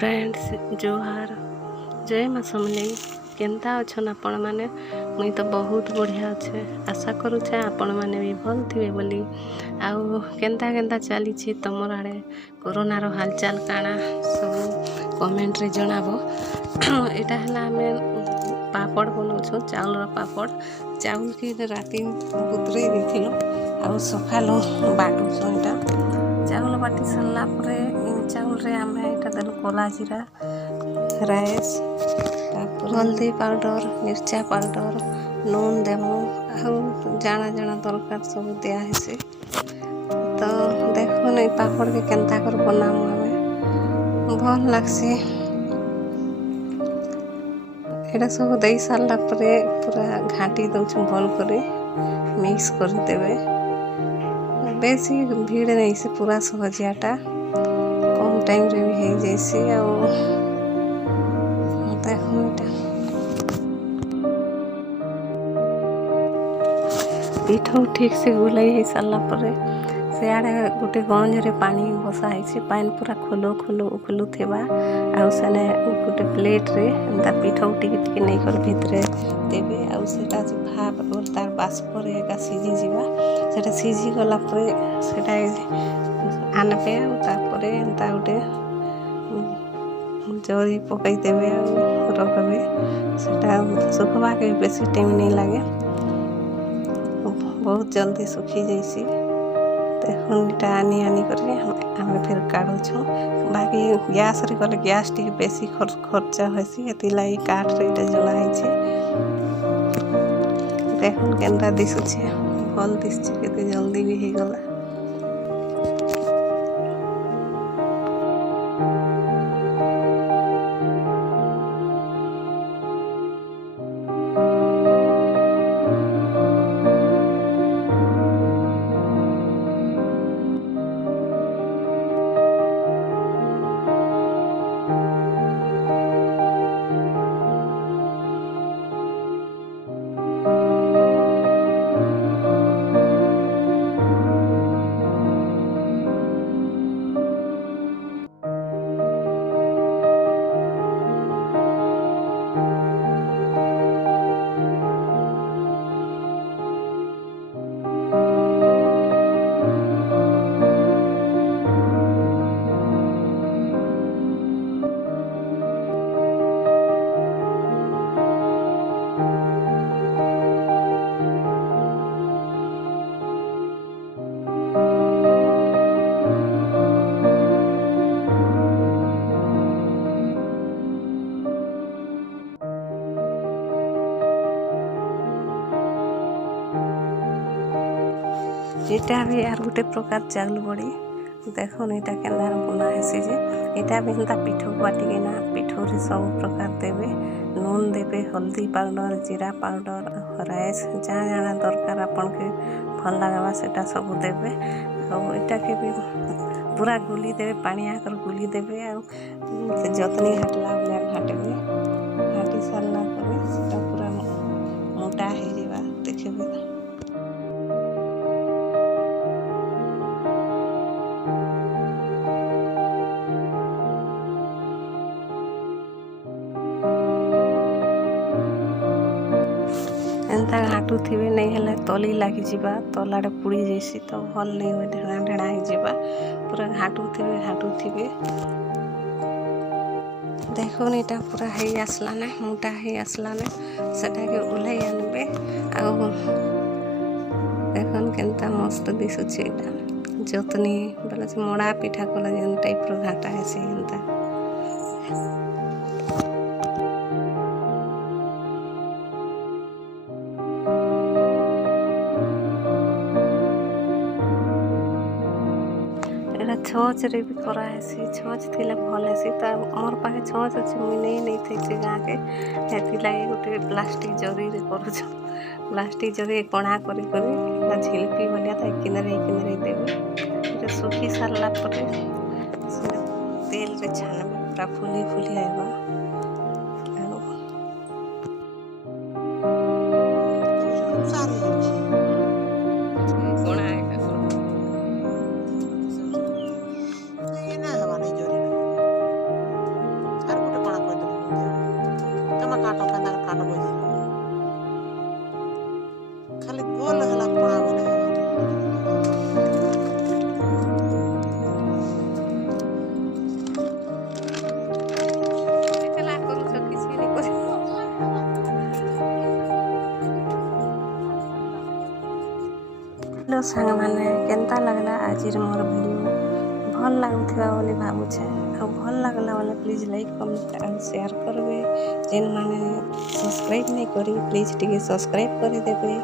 Friends जोहार जय माँ समलेई केन्ता अच्छन आपण मैंने मुई तो बहुत बढ़िया अच्छे आशा करुचे आपण मैंने भी भल थे बोली आउ केन्ता केन्ता चली तुमर आड़े कोरोनार हालचाल काना सब कमेंट रे जनाबो। एटा हला आमे पापड़ बनाऊँ चाउल पापड़ चाउल की राति बुतरे देथिलो आउ सकालो बाटुछो एटा चाउल बाटी सरला परे चाउल रे आमे एटा देलु कोला जीरा राइस हल्दी पाउडर मिर्चा पाउडर नून देमु आउ जाना जाना दरकार सब दिया हेसी। तो देखो नहीं पापड़ के केन्ता कर बनामु आमे भल लागसी। एटा सब दे सारला परे पूरा घाटी दउछु भल करे मिक्स कर देबे। बेसी भीड़ नहीं से पूरा सहजियाटा कम टाइम रे भी हो जैसी पिठौ ठीक से गुलाई हो सारा पर सियाड़े गोटे गंज रे पानी बसा है पानी पूरा खोलो खोलो उखलू थिबा आउ सेने गोटे प्लेट रे एंता पिठौ टिके टिके नहीं कर भितरे देबे आउ सेटा जे भाप और तार बाष्प रे एका सिझी जीवा सेटा सिझी गला परे सेटा आनबे आउ तापरे एंता गोटे जरी पकई देबे आउ रखबे सेटा सुखबा के बेसी टाइम नहीं लागे बहुत जल्दी सुखी जैसी। देखो आनी आनी करके हमें फिर काढ़ुछु बाकी गैस रे गले गैस टी बेसी खर्चा होसी एतिलाई काठ रे जला है। देखो केनरा दिसुछे भल दिसछे केते जल्दी भी हो गला। एटा भी यार गोटे प्रकार चाउल बड़ी देखो एटा केन्दार बना हेसी जे एटा भी हेन्ता पिठौ बाटी ना पिठौ रे सब प्रकार देबे नून देबे हल्दी पाउडर जीरा पाउडर राइस जहाँ जाना दरकार आपन के भल लागबा सेटा सब देबे और एटा के भी पूरा गुली देबे पानी आकर गुली देबे और जतनी हटला बला घाटबे घाटी सारला पर सेटा पूरा मोटा हे जेबा देखबे। एंता घाटू थे नहीं हेले तली लगी जावा तलाड़े पुड़ी जैसी तो भल नहीं हुए ढेड़ा ढेड़ा हो पूरा घाटू थे देखो नीटा पूरा है आसलाने मोटा है आसलाने सेटा के ओल्हे आनबे आउ देखन केन्ता मस्त दिसुचे एटा जतनी बोले मड़ा पिठा कला जेन टाइप रो घाटा है से एंता। छच रे भी करा हेसी छच थिले भल हेसी त मोर पाखे छच अछि मुई नहीं थे से गाँ के हेति लागी गोटे प्लास्टिक जरी रे करूछ प्लास्टिक जरी कणा करी करी झिल्पी भलिया था किनारे देबे सुखी सारला परे तेल रे छानबे पूरा फुली फुली आइबा हेलो सांग मैंने केनता लगला आज मोर वीडियो भल लगुवा बोली भावुचे भल लगला बोले please like comment and share करबे जेन माने सब्सक्राइब नहीं करी प्लीज टिके सब्सक्राइब कर देबे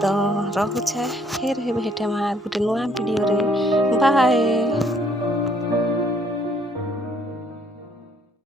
तो रहुछे फिर हे भेटे गोटे नुआ वीडियो रे बाय।